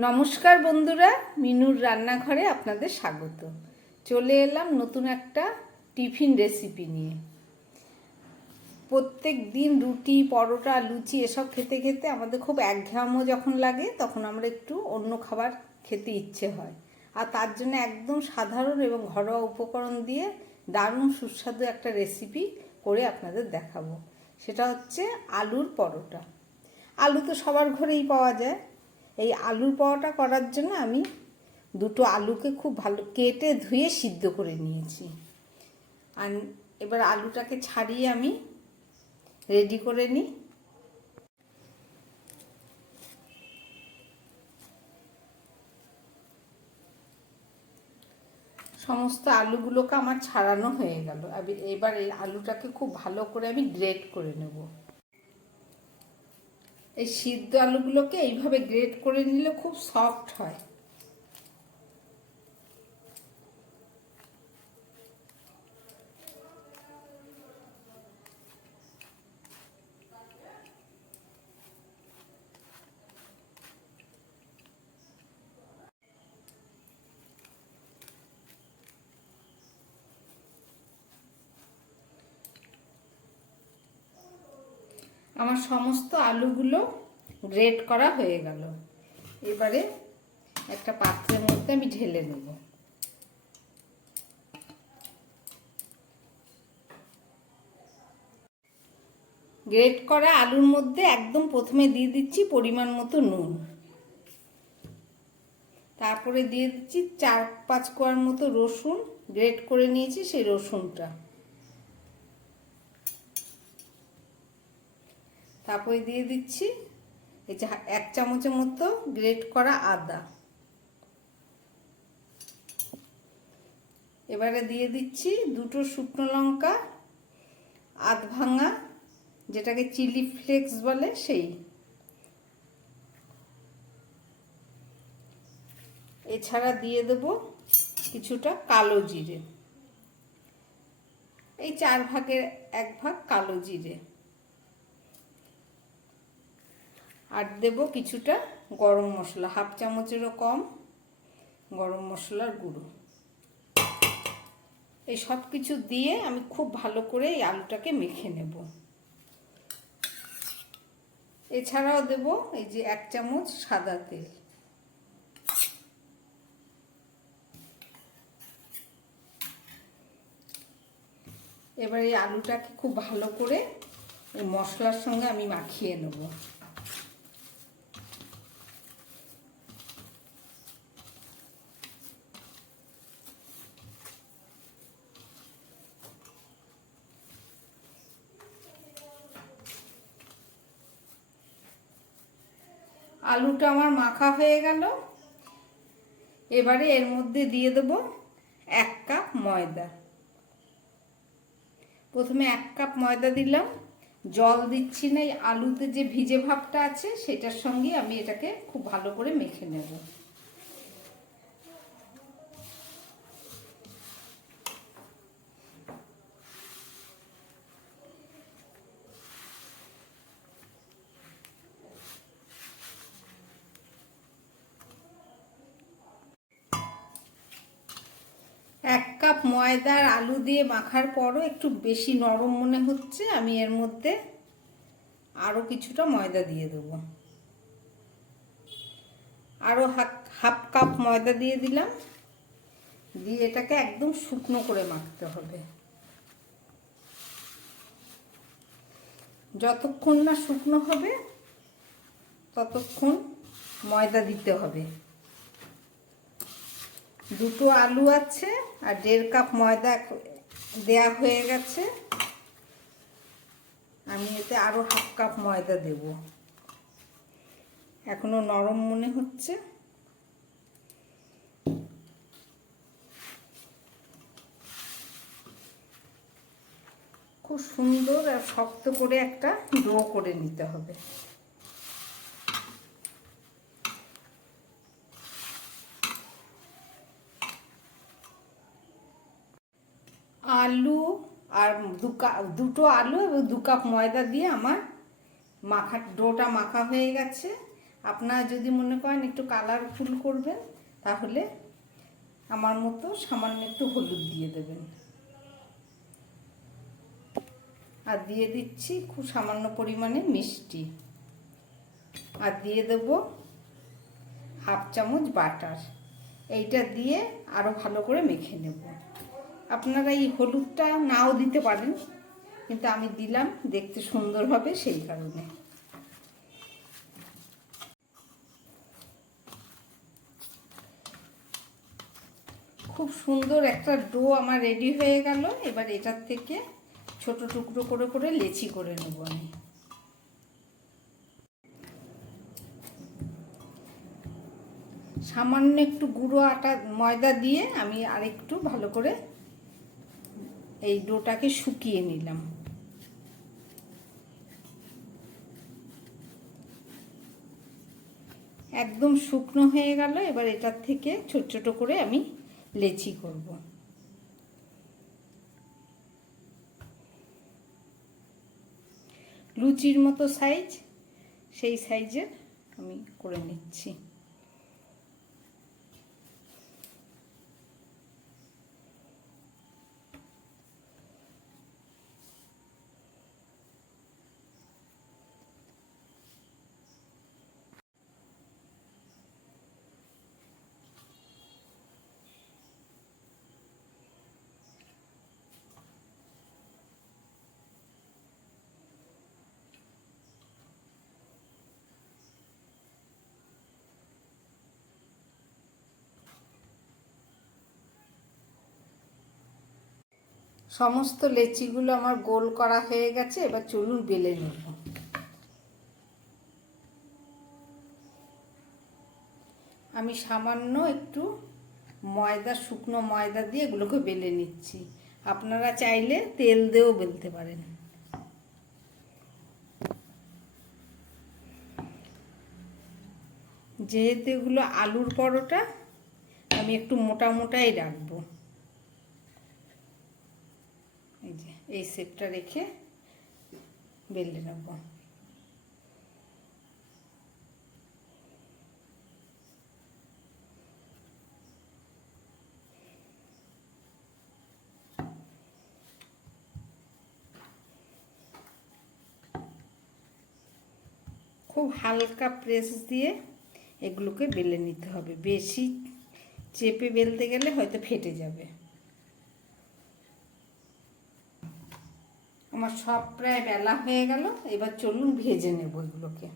নমস্কার বন্ধুরা, মিনুর রান্নাঘরে আপনাদের স্বাগত। চলে এলাম নতুন একটা টিফিন রেসিপি নিয়ে। প্রত্যেক দিন রুটি, পরোটা, লুচি এসব খেতে খেতে আমাদের খুব একঘেয়ামো যখন লাগে, তখন আমরা একটু অন্য খাবার খেতে ইচ্ছে হয়। আর তার জন্য একদম সাধারণ এবং ঘরোয়া উপকরণ দিয়ে দারুণ সুস্বাদু একটা রেসিপি করে আপনাদের দেখাবো। সেটা হচ্ছে আলুর পরোটা। আলু তো সবার ঘরেই পাওয়া যায়। এই আলুর পরোটা করার জন্য আমি দুটো আলুকে খুব ভালো কেটে ধুয়ে সিদ্ধ করে নিয়েছি। আর এবার আলুটাকে ছাড়িয়ে আমি রেডি করে নিই। সমস্ত আলুগুলোকে আমার ছাড়ানো হয়ে গেল। এবার এই আলুটাকে খুব ভালো করে আমি গ্রেট করে নেব। এই সিদ্ধ আলুগুলোকে এইভাবে গ্রেট করে নিলে খুব সফট হয়। আমার সমস্ত আলুগুলো গ্রেট করা হয়ে গেল। এবারে একটা পাত্রের মধ্যে আমি ঢেলে নেব। গ্রেট করা আলুর মধ্যে একদম প্রথমে দিয়ে দিচ্ছি পরিমাণ মতো নুন। তারপরে দিয়ে দিচ্ছি চার পাঁচ কোয়ার মতো রসুন। গ্রেট করে নিয়েছি সেই রসুনটা। তারপরে দিয়ে দিচ্ছি এই যে এক চামচের মতো গ্রেট করা আদা। এবারে দিয়ে দিচ্ছি দুটো শুকনো লঙ্কা, আধ ভাঙা, যেটাকে চিলি ফ্লেক্স বলে সেই। এছাড়া দিয়ে দেব কিছুটা কালো জিরে। এই চার ভাগের এক ভাগ কালো জিরে। আর দেব কিছুটা গরম মশলা, হাফ চামচেরও কম গরম মশলার গুঁড়ো। এই সব কিছু দিয়ে আমি খুব ভালো করে এই আলুটাকে মেখে নেব। এছাড়াও দেব এই যে এক চামচ সাদা তেল। এবার এই আলুটাকে খুব ভালো করে মশলার সঙ্গে আমি মাখিয়ে নেব। আলুটা আমার মাখা হয়ে গেল। এবারে এর মধ্যে দিয়ে দেব এক কাপ ময়দা। প্রথমে এক কাপ ময়দা দিলাম। জল দিচ্ছি না, এই আলুতে যে ভিজে ভাবটা আছে, সেটার সঙ্গে আমি এটাকে খুব ভালো করে মেখে নেব। কাপ ময়দার আলু দিয়ে মাখার পরও একটু বেশি নরম মনে হচ্ছে, আমি এর মধ্যে আরও কিছুটা ময়দা দিয়ে দেবো। আরও হাফ কাপ ময়দা দিয়ে দিলাম, দিয়ে এটাকে একদম শুকনো করে মাখতে হবে। যতক্ষণ না শুকনো হবে, ততক্ষণ ময়দা দিতে হবে। দুটো আলু আছে আর দেড় কাপ ময়দা দেয়া হয়ে গেছে। আমি এতে আরও হাফ কাপ ময়দা দেব। এখনও নরম মনে হচ্ছে। খুব সুন্দর আর শক্ত করে একটা ডো করে নিতে হবে। আলু আর দু দুটো আলু এবং দু কাপ ময়দা দিয়ে আমার মাখা, ডোটা মাখা হয়ে গেছে। আপনারা যদি মনে করেন একটু কালারফুল করবেন, তাহলে আমার মতো সামান্য একটু হলুদ দিয়ে দেবেন। আর দিয়ে দিচ্ছি খুব সামান্য পরিমাণে মিষ্টি। আর দিয়ে দেব হাফ চামচ বাটার। এইটা দিয়ে আরও ভালো করে মেখে নেব। আপনারা এই হলুদটা নাও দিতে পারেন, কিন্তু আমি দিলাম দেখতে সুন্দর হবে সেই কারণে। খুব সুন্দর একটা ডো আমার রেডি হয়ে গেল, এবার এটার থেকে ছোট টুকরো করে করে লেচি করে নেব আমি। সামান্য একটু গুঁড়ো আটা ময়দা দিয়ে আমি আরেকটু ভালো করে এই ডোটাকে শুকিয়ে নিলাম। একদম শুকনো হয়ে গেল, এবার এটার থেকে ছোট ছোট করে আমি লেচি করব। লুচির মতো সাইজ, সেই সাইজের আমি করে নিচ্ছি। সমস্ত লেচিগুলো আমার গোল করা হয়ে গেছে, এবার চলুন বেলে নেব। আমি সামান্য একটু ময়দা, শুকনো ময়দা দিয়ে এগুলোকে বেলে নিচ্ছি। আপনারা চাইলে তেল দিয়েও বেলতে পারেন। যেহেতু এগুলো আলুর পরোটা, আমি একটু মোটা মোটাই রাখব। এই শেপটা রেখে বেলে নেব। খুব হালকা প্রেস দিয়ে এগুলোকে বেলে নিতে হবে। বেশি চেপে বেলতে গেলে হয়তো ফেটে যাবে। আমার সব প্রায় বেলা হয়ে গেল, এবার চলুন ভেজে নেব এগুলোকে।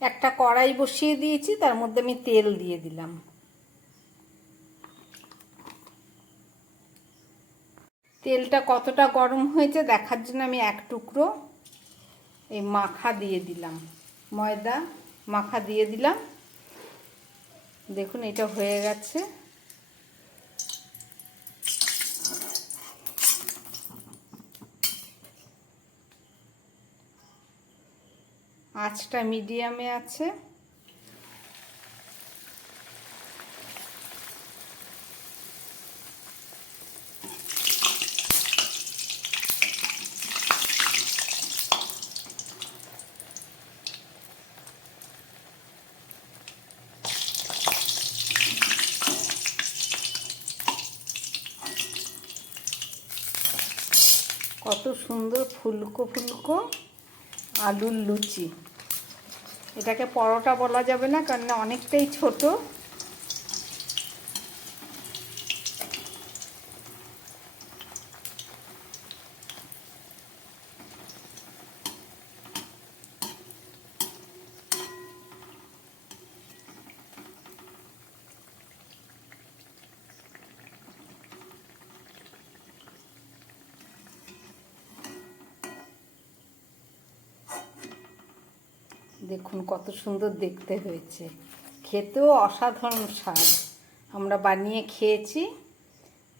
একটা কড়াই বসিয়ে দিয়েছি, তার মধ্যে আমি তেল দিয়ে দিলাম। তেলটা কতটা গরম হয়েছে দেখার জন্য আমি এক টুকরো। এই মাখা দিয়ে দিলাম, ময়দা মাখা দিয়ে দিলাম। দেখুন, এটা হয়ে গেছে। আঁচটা মিডিয়ামে আছে। কত সুন্দর ফুলকো ফুলকো আলুর লুচি। এটাকে পরোটা বলা যাবে না কারণ অনেকটাই ছোট। দেখুন, কত সুন্দর দেখতে হয়েছে। খেতেও অসাধারণ স্বাদ। আমরা বানিয়ে খেয়েছি,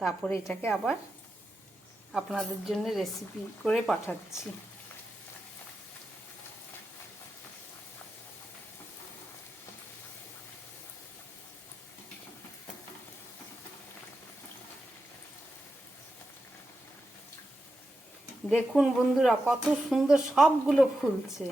তারপরে এটাকে আবার আপনাদের জন্য রেসিপি করে পাঠাচ্ছি। দেখুন বন্ধুরা, কত সুন্দর সবগুলো ফুলছে।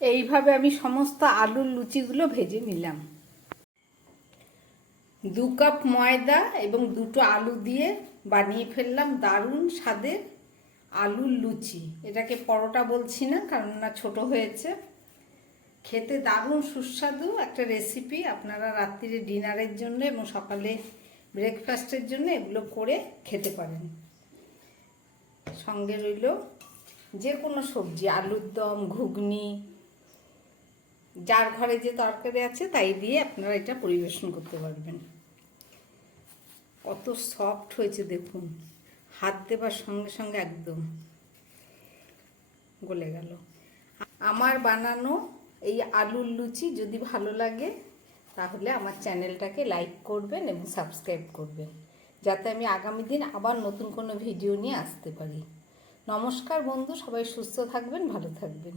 এইভাবে আমি সমস্ত আলুর লুচিগুলো ভেজে নিলাম। দু কাপ ময়দা এবং দুটো আলু দিয়ে বানিয়ে ফেললাম দারুণ স্বাদের আলুর লুচি। এটাকে পরোটা বলছি না কারণ না ছোট হয়েছে। খেতে দারুণ সুস্বাদু একটা রেসিপি আপনারা রাত্রিরে ডিনারের জন্য এবং সকালে ব্রেকফাস্টের জন্য এগুলো করে খেতে পারেন। সঙ্গে রইল যে কোনো সবজি, আলুর দম, ঘুগনি যার ঘরে যে তরকারি আছে তাই দিয়ে আপনারা এটা পরিবেশন করতে পারবেন। কত সফট হয়েছে দেখুন। হাত দেবার সঙ্গে সঙ্গে একদম গলে গেল। আমার বানানো এই আলুর লুচি যদি ভালো লাগে, তাহলে আমার চ্যানেলটাকে লাইক করবেন এবং সাবস্ক্রাইব করবেন, যাতে আমি আগামী দিন আবার নতুন কোনো ভিডিও নিয়ে আসতে পারি। নমস্কার বন্ধু, সবাই সুস্থ থাকবেন, ভালো থাকবেন।